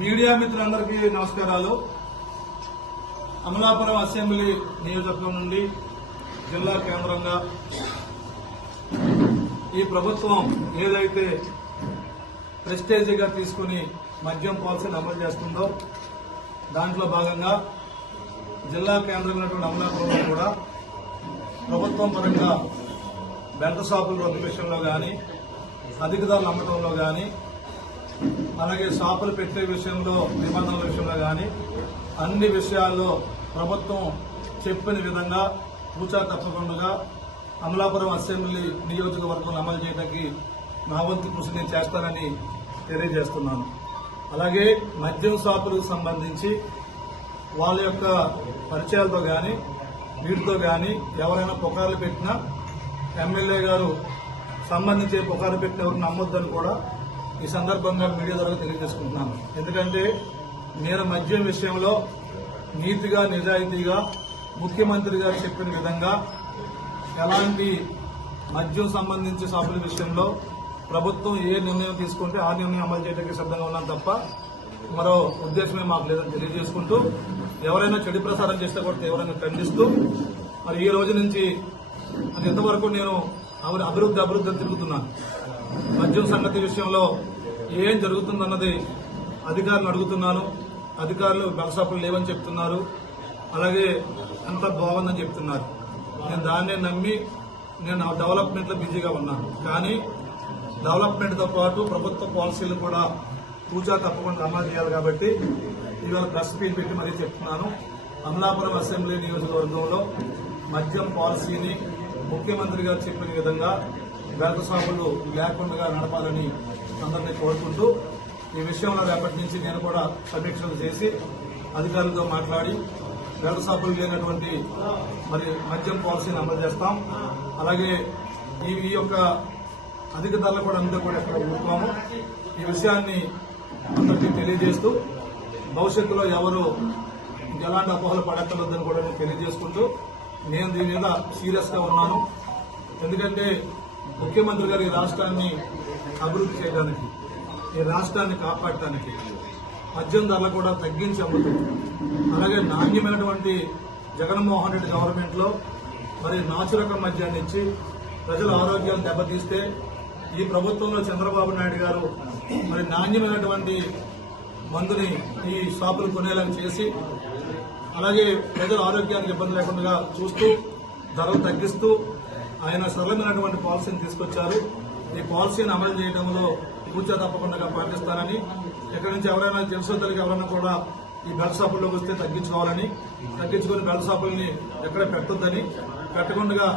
Media మిత్రులందరికీ నమస్కారాలు. Amalapuram assembly నియోజకవర్గం నుండి జిల్లా కేంద్రంగా ఈ ప్రభుత్వం ఏదైతే ప్రెస్టేజీగా తీసుకుని మద్యం పాలసీని అమలు చేస్తుందో దాంట్లో భాగంగా జిల్లా కేంద్రమైనటువంటి అమలాపురంలో కూడా ప్రభుత్వం పరంగా బెల్ట్ షాపులు రద్దు విషయంలో కానీ అధిక ధరలు అమ్మటంలో కానీ అలాగే షాపులు పెట్టే విషయంలో నిబంధనల విషయంలో కానీ అన్ని విషయాల్లో ప్రభుత్వం చెప్పిన విధంగా పూచా తప్పకుండా అమలాపురం అసెంబ్లీ నియోజకవర్గంలో అమలు చేయడానికి నా వంతు కృషి నేను చేస్తానని తెలియజేస్తున్నాను. అలాగే మద్యం షాపులకు సంబంధించి వాళ్ళ యొక్క పరిచయాలతో కానీ వీటితో కానీ ఎవరైనా పుకార్లు పెట్టినా ఎమ్మెల్యే గారు సంబంధించి పుకార్లు పెట్టిన ఎవరు నమ్మొద్దని కూడా ఈ సందర్భంగా మీడియా ద్వారా తెలియజేసుకుంటున్నాను. ఎందుకంటే నేను మద్యం విషయంలో నీతిగా నిజాయితీగా ముఖ్యమంత్రి గారు చెప్పిన విధంగా ఎలాంటి మద్యం సంబంధించి షాపుల విషయంలో ప్రభుత్వం ఏ నిర్ణయం తీసుకుంటే ఆ నిర్ణయం అమలు చేయడానికి సిద్ధంగా ఉన్నాను తప్ప మరో ఉద్దేశమే మాకు లేదని తెలియజేసుకుంటూ ఎవరైనా చెడు ప్రసారం చేస్తే కూడా తీవ్రంగా ఖండిస్తూ మరి ఈ రోజు నుంచి ఎంతవరకు ఇంతవరకు నేను అవి- అభివృద్ధి అభివృద్ధి అని తిరుగుతున్నాను మద్యం సంగతి విషయంలో ఏం జరుగుతుందన్నది అధికారులు అడుగుతున్నాను. అధికారులు బెలసాపులు లేవని చెప్తున్నారు. అలాగే అంత బాగుందని చెప్తున్నారు. నేను దాన్నే నమ్మి నేను ఆ డెవలప్మెంట్లో బిజీగా ఉన్నాను. కానీ డెవలప్మెంట్తో పాటు ప్రభుత్వ పాలసీలు కూడా పూజా తప్పకుండా అమలు చేయాలి కాబట్టి ఇవాళ ప్రెస్ మీట్ పెట్టి మరీ చెప్తున్నాను. అమలాపురం అసెంబ్లీ నియోజకవర్గంలో మద్యం పాలసీని ముఖ్యమంత్రి గారు చెప్పిన విధంగా బెల్ట్ షాపులు లేకుండా నడపాలని అందరినీ కోరుకుంటూ ఈ విషయంలో రేపటి నుంచి నేను కూడా సమీక్షలు చేసి అధికారులతో మాట్లాడి బెల్ట్ షాపులు లేనటువంటి మరి మద్యం పాలసీని అమలు చేస్తాం. అలాగే ఈ యొక్క అధిక ధరలు కూడా అందరూ కూడా ఎక్కడ ఊరుకోము. ఈ విషయాన్ని అందరికీ తెలియజేస్తూ భవిష్యత్తులో ఎవరు ఎలాంటి అపోహలు పడక్కర్లేదని కూడా నేను తెలియజేసుకుంటూ నేను దీని మీద సీరియస్గా ఉన్నాను. ఎందుకంటే ముఖ్యమంత్రి గారి రాష్ట్రాన్ని అభివృద్ధి చేయడానికి ఈ రాష్ట్రాన్ని కాపాడటానికి మద్యం ధరలు కూడా తగ్గించి అలాగే నాణ్యమైనటువంటి జగన్మోహన్ రెడ్డి గవర్నమెంట్లో మరి నాచురకం మద్యాన్ని ఇచ్చి ప్రజల ఆరోగ్యాలు దెబ్బతీస్తే ఈ ప్రభుత్వంలో చంద్రబాబు నాయుడు గారు మరి నాణ్యమైనటువంటి మందుని ఈ షాపులు కొనేలా చేసి అలాగే ప్రజల ఆరోగ్యానికి ఇబ్బంది లేకుండా చూస్తూ ధరలు తగ్గిస్తూ ఆయన సరళమైనటువంటి పాలసీని తీసుకొచ్చారు. ఈ పాలసీని అమలు చేయడంలో పూచా తప్పకుండా పాటిస్తానని ఎక్కడి నుంచి ఎవరైనా తెలుసో ఎవరైనా కూడా ఈ బెల్ట్ షాపుల్లోకి వస్తే తగ్గించుకోవాలని తగ్గించుకుని బెల్ట్ షాపుల్ని ఎక్కడ పెట్టొద్దని పెట్టకుండా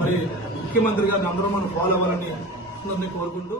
మరి ముఖ్యమంత్రి గారిని అందరూ మనం ఫాలో అవ్వాలని కోరుకుంటూ